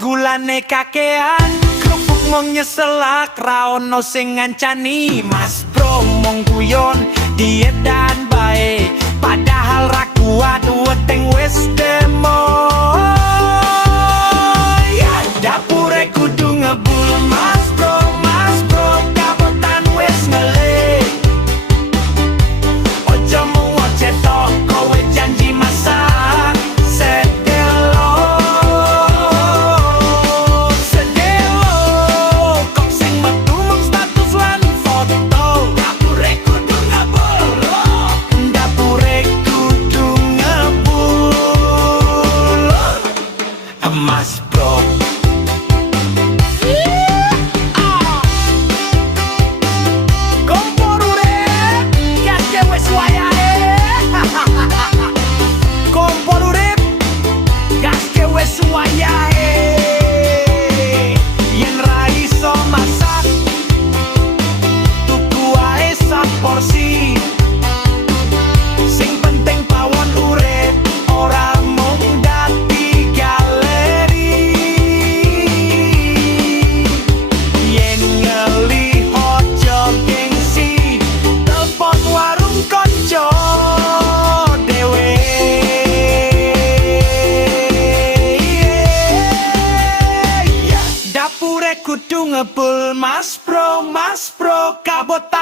gulane kakean, kerupuk mong nyeselak ra ono sing ngancani. Mas bro mong guyon diet dan bae, padahal ra kuat weteng wis demo. Ya dapure kudu ngebul mas bro kabotan wis ngelih. Ojo mung cetok kowe janji masak sedelo kok sing metu mung status lan foto. Dapure kudu ngebul, dapure kudu ngebul mas bro. Kompor urip, gaske wis wayahe. Kompor urip, gaske wis wayahe. Yen ra iso masak, tuku ae sak porsi. Sing penting pawon urip, ora mung dadi galeri. Yen ngelih ojo gengsi, telepon warung konco dewe. Dapure kudu ngebul mas bro kabotan